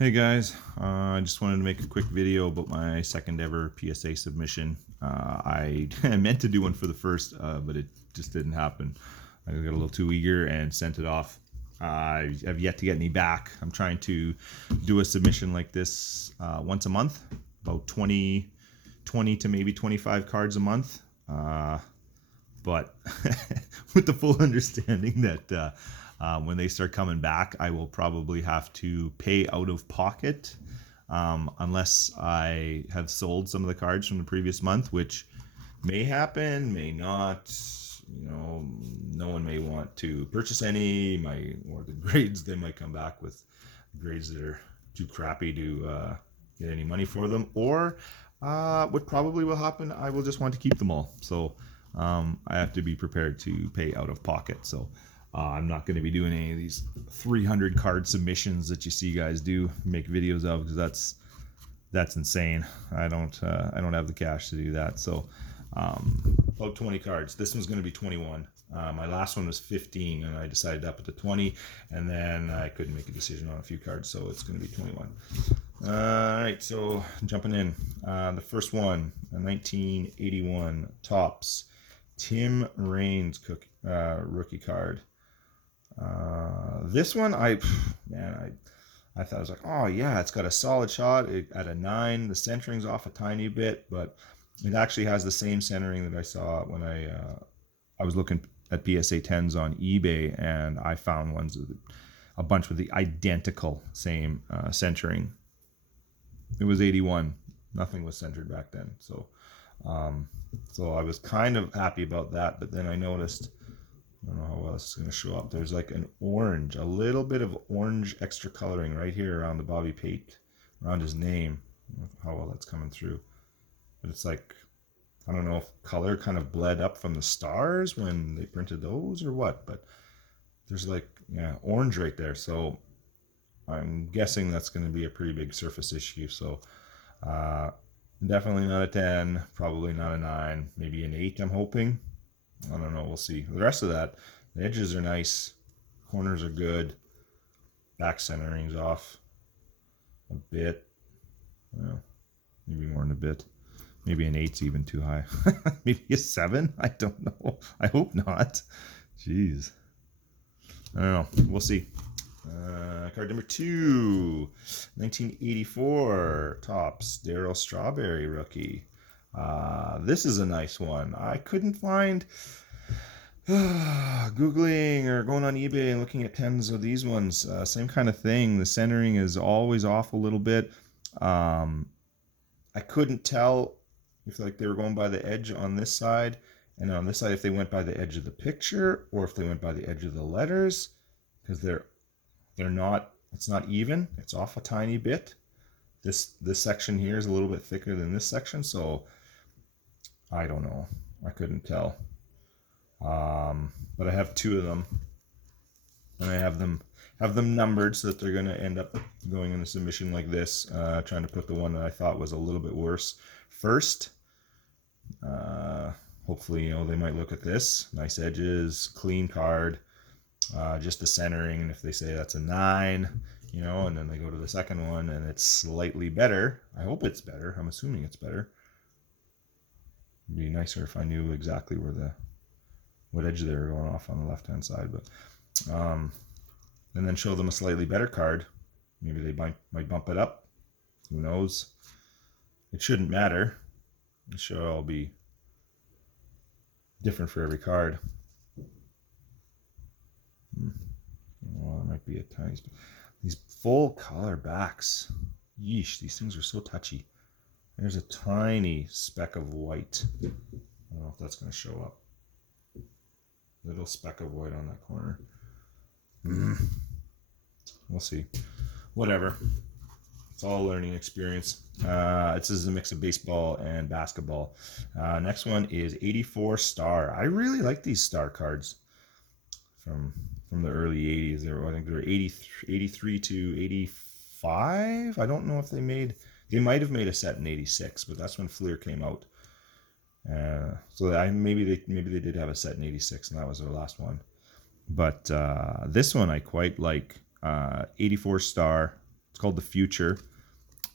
Hey guys, I just wanted to make a quick video about my second ever PSA submission. I meant to do one for the first, but it just didn't happen. I got a little too eager and sent it off. I have yet to get any back. I'm trying to do a submission like this once a month, about 20 to maybe 25 cards a month. But with the full understanding that when they start coming back, I will probably have to pay out of pocket unless I have sold some of the cards from the previous month, which may happen, may not. You know, no one may want to purchase any. Or the grades, they might come back with grades that are too crappy to get any money for them. Or what probably will happen, I will just want to keep them all. So I have to be prepared to pay out of pocket. So I'm not going to be doing any of these 300 card submissions that you see guys make videos of, because that's insane. I don't have the cash to do that. So about 20 cards. This one's going to be 21. My last one was 15, and I decided up to 20, and then I couldn't make a decision on a few cards, so it's going to be 21. All right, so jumping in. The first one, a 1981 Topps Tim Raines rookie card. This one, I thought, I was like, oh yeah, it's got a solid shot at a 9. The centering's off a tiny bit, but it actually has the same centering that I saw when I was looking at PSA 10s on eBay, and I found a bunch with the identical same centering. It was 81. Nothing was centered back then, so I was kind of happy about that. But then I noticed, I don't know how well this is going to show up, there's like an orange, a little bit of orange extra coloring right here around the Bobby Pate, around his name. I don't know how well that's coming through, but it's like, I don't know if color kind of bled up from the stars when they printed those or what, but there's like, yeah, orange right there. So I'm guessing that's going to be a pretty big surface issue. So definitely not a 10, probably not a 9, maybe an 8, I'm hoping. I don't know, we'll see. The rest of that, the edges are nice, corners are good, back centering's off a bit, well, maybe more than a bit. Maybe an 8's even too high. Maybe a 7? I don't know. I hope not. Jeez. I don't know. We'll see. Card number 2. 1984 Topps Darryl Strawberry rookie. This is a nice one. I couldn't find... Googling or going on eBay and looking at 10s of these ones. Same kind of thing. The centering is always off a little bit. I couldn't tell if like they were going by the edge on this side, and on this side if they went by the edge of the picture or if they went by the edge of the letters, because they're not, it's not even, it's off a tiny bit. This section here is a little bit thicker than this section, so I don't know, I couldn't tell. But I have 2 of them, and I have them numbered so that they're going to end up going in a submission like this. Trying to put the one that I thought was a little bit worse first. Hopefully, you know, they might look at this. Nice edges, clean card, just the centering. And if they say that's a 9, you know, and then they go to the second one and it's slightly better. I hope it's better. I'm assuming it's better. It'd be nicer if I knew exactly what edge they were going off on the left-hand side. But and then show them a slightly better card. Maybe they might bump it up. Who knows? It shouldn't matter. It should all be different for every card. Well, it might be a tiny... These full color backs. Yeesh, these things are so touchy. There's a tiny speck of white. I don't know if that's going to show up. Little speck of white on that corner. We'll see. Whatever. It's all a learning experience. This is a mix of baseball and basketball. Next one is 84 Star. I really like these Star cards from the early 80s. I think they were 83 to 85. I don't know if they might have made a set in 86, but that's when Fleer came out. So maybe they did have a set in 86, and that was their last one. But this one I quite like. 84 Star. It's called The Future,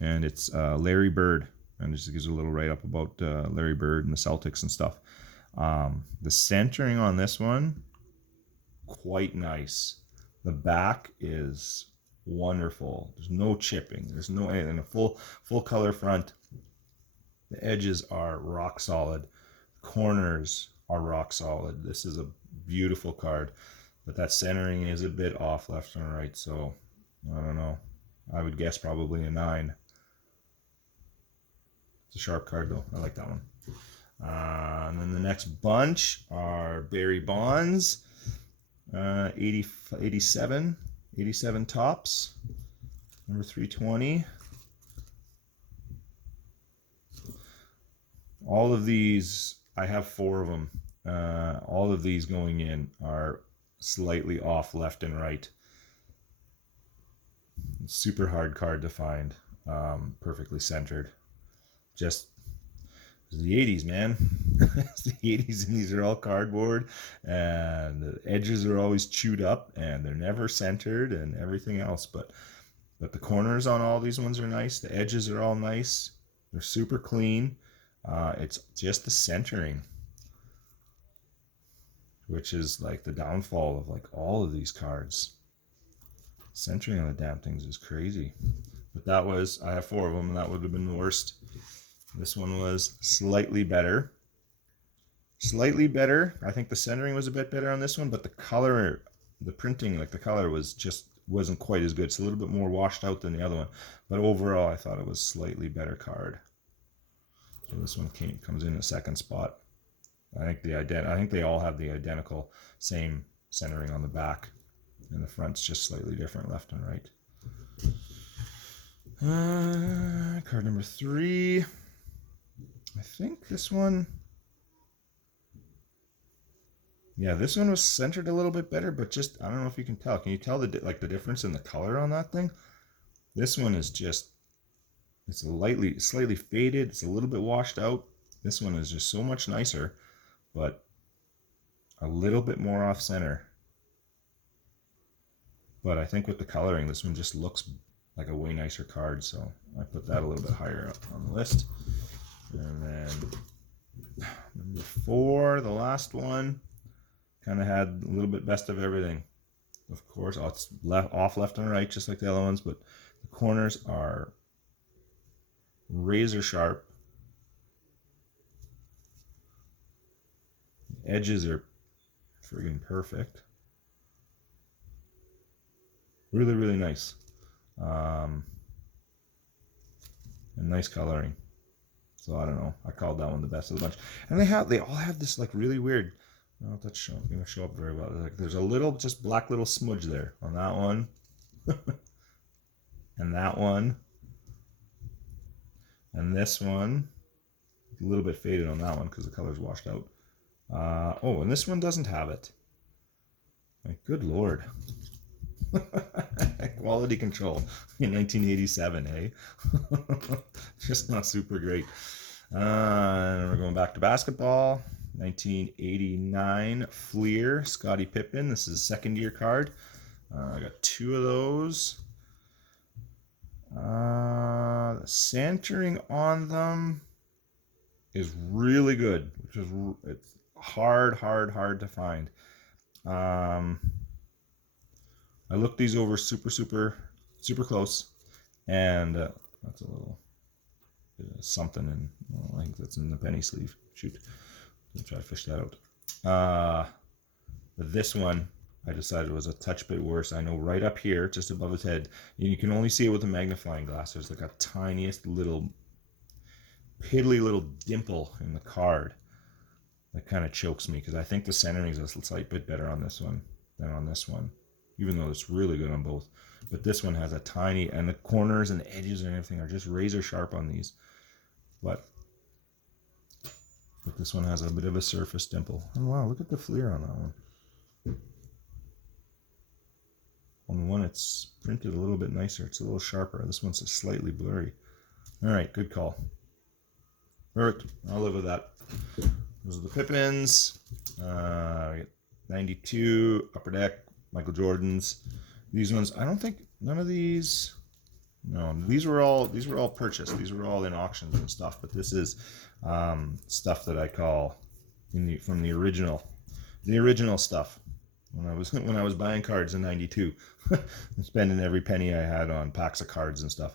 and it's Larry Bird, and it just gives a little write up about Larry Bird and the Celtics and stuff. The centering on this one, quite nice. The back is wonderful. There's no chipping. There's no anything. And a full color front. The edges are rock solid. Corners are rock solid. This is a beautiful card, but that centering is a bit off left and right. So I don't know. I would guess probably a 9. It's a sharp card though. I like that one. And then the next bunch are Barry Bonds, 87 tops, number 320. All of these, I have 4 of them. All of these going in are slightly off left and right. Super hard card to find, perfectly centered. Just the 80s, man. It's the 80s, and these are all cardboard, and the edges are always chewed up, and they're never centered, and everything else. But the corners on all these ones are nice. The edges are all nice. They're super clean. It's just the centering, which is like the downfall of like all of these cards. Centering on the damn things is crazy. But that was, I have 4 of them, and that would have been the worst. This one was slightly better. Slightly better. I think the centering was a bit better on this one, but the color, the printing, like the color wasn't quite as good. It's a little bit more washed out than the other one. But overall, I thought it was slightly better card. So this one comes in a second spot. I think they all have the identical same centering on the back, and the front's just slightly different left and right. Card number 3. I think this one, yeah, this one was centered a little bit better, but just, I don't know if you can tell. Can you tell the difference in the color on that thing? This one is just, it's slightly faded. It's a little bit washed out. This one is just so much nicer, but a little bit more off center. But I think with the coloring, this one just looks like a way nicer card. So I put that a little bit higher up on the list. And then number 4, the last one, kind of had a little bit best of everything. Of course, it's off left and right, just like the other ones, but the corners are razor sharp. The edges are friggin' perfect. Really, really nice. And nice coloring. So I don't know. I called that one the best of the bunch. And they all have this like really weird. I don't know if that's going to show up very well. Like there's a little just black little smudge there on that one, and that one, and this one. A little bit faded on that one because the color's washed out. Oh, and this one doesn't have it. Like, good lord. Quality control in 1987, eh? Just not super great. And we're going back to basketball. 1989 Fleer, Scottie Pippen. This is a 2nd year card. I got 2 of those. The centering on them is really good, which is it's hard to find. I looked these over super close, and that's a little bit of something, and I think that's in the penny sleeve. Shoot, let me try to fish that out. But this one, I decided was a touch bit worse. I know right up here, just above his head, and you can only see it with a magnifying glass. There's like a tiniest little, piddly little dimple in the card that kind of chokes me, because I think the centering is a slight bit better on this one than on this one, even though it's really good on both. But this one has a tiny, and the corners and the edges and everything are just razor sharp on these. But this one has a bit of a surface dimple. And wow, look at the Fleer on that one. On the one it's printed a little bit nicer. It's a little sharper. This one's slightly blurry. All right, good call. Perfect. I'll live with that. Those are the Pippins. 92 Upper Deck Michael Jordans. These ones, I don't think, none of these No, these were all purchased. These were all in auctions and stuff. But this is stuff that I call from the original stuff. When I was buying cards in '92, spending every penny I had on packs of cards and stuff.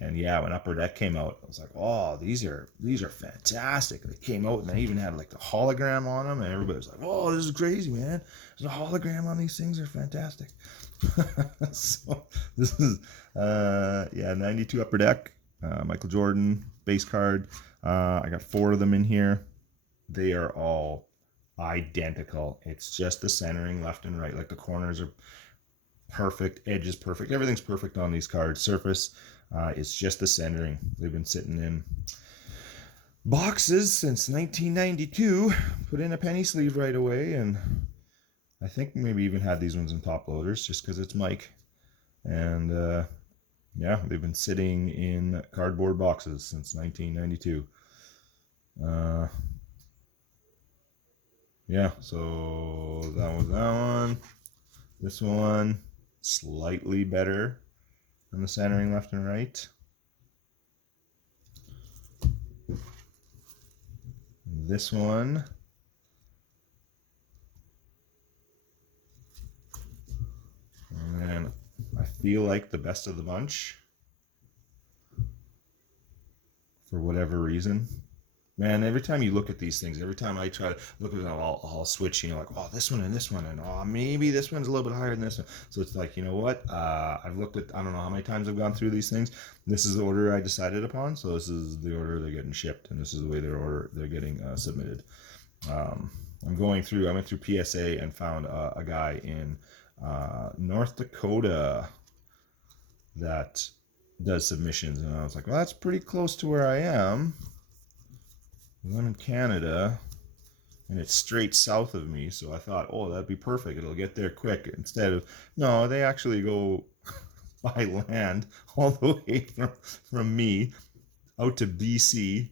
And yeah, when Upper Deck came out, I was like, "Oh, these are fantastic!" They came out and they even had like the hologram on them, and everybody was like, "Oh, this is crazy, man! There's a hologram on these things. They're fantastic." So this is '92 Upper Deck, Michael Jordan base card. I got 4 of them in here. They are all identical. It's just the centering left and right. Like the corners are perfect, edge is perfect, everything's perfect on these cards. Surface, it's just the centering. They've been sitting in boxes since 1992. Put in a penny sleeve right away, and I think maybe even had these ones in top loaders just because it's Mike. And yeah, they've been sitting in cardboard boxes since 1992. Yeah, so that was that one. This one, slightly better than the centering left and right. This one, and then I feel like the best of the bunch for whatever reason. Man, every time you look at these things, every time I try to look at them, I'll switch, like, oh, this one and this one, and oh, maybe this one's a little bit higher than this one. So it's like, you know what? I've looked at, I don't know how many times I've gone through these things. This is the order I decided upon, so this is the order they're getting shipped, and this is the way they're getting submitted. I went through PSA and found a guy in North Dakota that does submissions, and I was like, well, that's pretty close to where I am. I'm in Canada, and it's straight south of me, so I thought, oh, that'd be perfect. It'll get there quick. Instead of, no, they actually go by land all the way from me out to BC,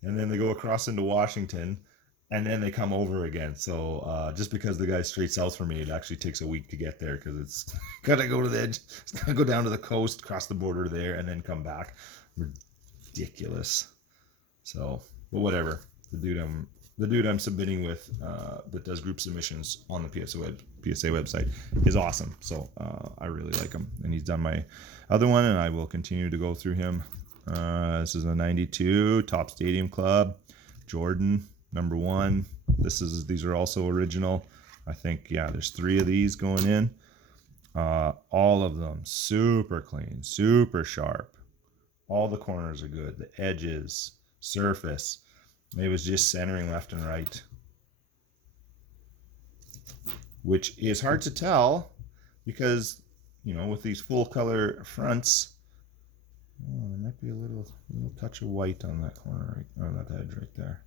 and then they go across into Washington, and then they come over again. So just because the guy's straight south from me, it actually takes a week to get there because it's got to go to the edge. It's got to go down to the coast, cross the border there, and then come back. Ridiculous. So... but whatever, the dude I'm submitting with that does group submissions on the PSA website is awesome. So I really like him, and he's done my other one, and I will continue to go through him. This is a '92 Top Stadium Club Jordan #1. These are also original. I think, yeah, there's 3 of these going in. All of them super clean, super sharp. All the corners are good. The edges, surface, it was just centering left and right, which is hard to tell because, with these full color fronts, there might be a little touch of white on that corner, right, on that edge right there.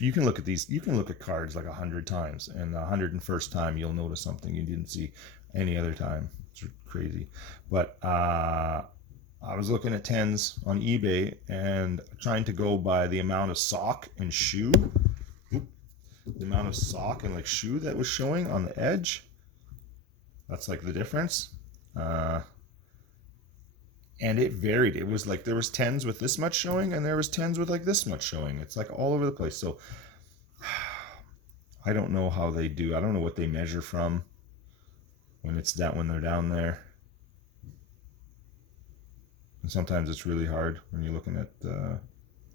You can look at these. You can look at cards like 100 times, and the 101st time you'll notice something you didn't see any other time. It's crazy, but I was looking at 10s on eBay and trying to go by the amount of sock and shoe, the amount of sock and shoe that was showing on the edge. That's like the difference. And it varied. It was like there was 10s with this much showing, and there was 10s with this much showing. It's like all over the place. So I don't know how they do. I don't know what they measure from when they're down there. And sometimes it's really hard when you're looking at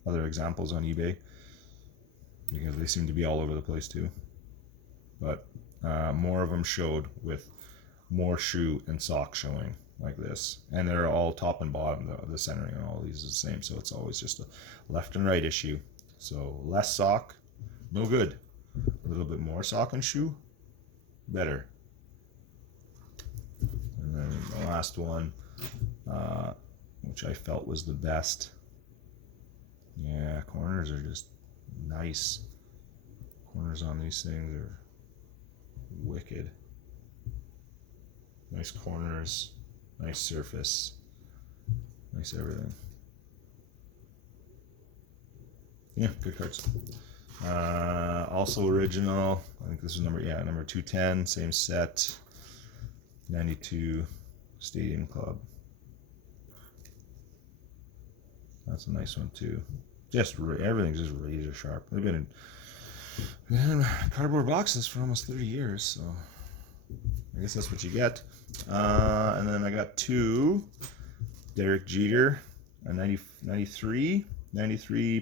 other examples on eBay because they seem to be all over the place too. But more of them showed with more shoe and sock showing like this. And they're all top and bottom. The centering on all these is the same. So it's always just a left and right issue. So less sock, no good. A little bit more sock and shoe, better. And then the last one, which I felt was the best. Yeah, corners are just nice. Corners on these things are wicked. Nice corners, nice surface, nice everything. Yeah, good cards. Also original. I think this is number 210, same set. 92 Stadium Club. That's a nice one too. Just everything's just razor sharp. They've been in cardboard boxes for almost 30 years, so I guess that's what you get. And then I got 2 Derek Jeter, a 93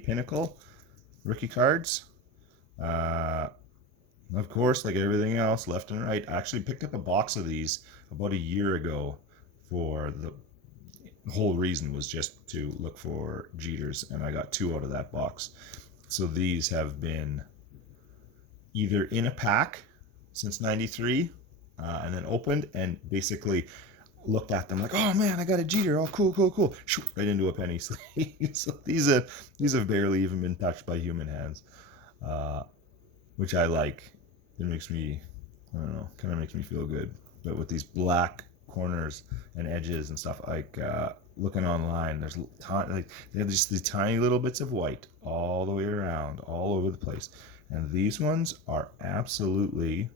Pinnacle rookie cards. Of course, like everything else, left and right. I actually picked up a box of these about a year ago. For the whole reason was just to look for Jeters, and I got 2 out of that box. So these have been either in a pack since 93, and then opened and basically looked at them like, oh man, I got a Jeter. Oh, cool. Shoot, right into a penny sleeve. So these have barely even been touched by human hands, which I like. It makes me, I don't know, kind of makes me feel good. But with these black corners and edges and stuff, like looking online, there's like they have just these tiny little bits of white all the way around, all over the place. And these ones are absolutely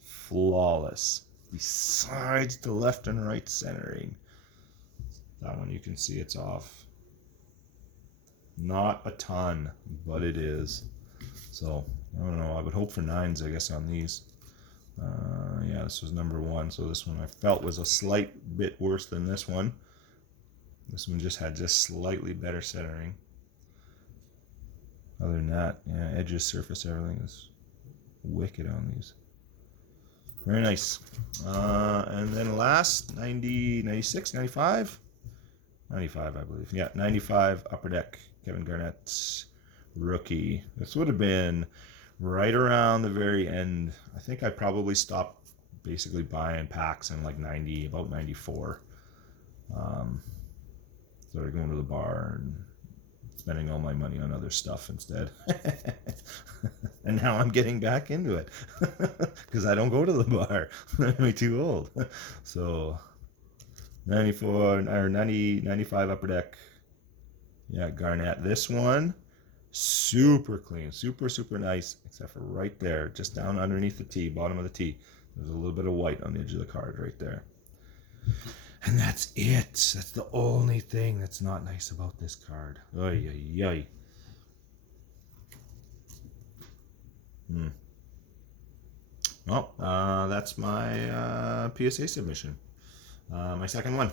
flawless. Besides the left and right centering, that one you can see it's off. Not a ton, but it is. So I don't know. I would hope for 9s, I guess, on these. Yeah, this was number 1, so this one I felt was a slight bit worse than this one. This one just had slightly better centering. Other than that, yeah, edges, surface, everything is wicked on these. Very nice. And then last, 90, 96, 95? 95, I believe. Yeah, 95 Upper Deck, Kevin Garnett, rookie. This would have been right around the very end. I think I probably stopped basically buying packs in like about 94. Started going to the bar and spending all my money on other stuff instead. And now I'm getting back into it because I don't go to the bar. I'm too old. So 94 or 90, 95 Upper Deck. Yeah, Garnett. This one, super clean, super nice, except for right there, just down underneath the tee, bottom of the tee. There's a little bit of white on the edge of the card right there. And that's it. That's the only thing that's not nice about this card. Ay. Well, that's my PSA submission. My second one.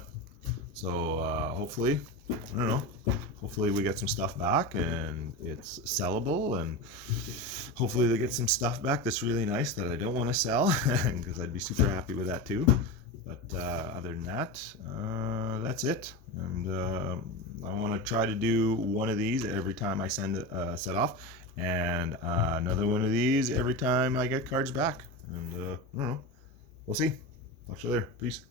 So hopefully, I don't know, hopefully we get some stuff back and it's sellable, and hopefully they get some stuff back that's really nice that I don't want to sell, because I'd be super happy with that too. But other than that, that's it. And I want to try to do one of these every time I send a set off, and another one of these every time I get cards back. And I don't know. We'll see. Talk to you later. Peace.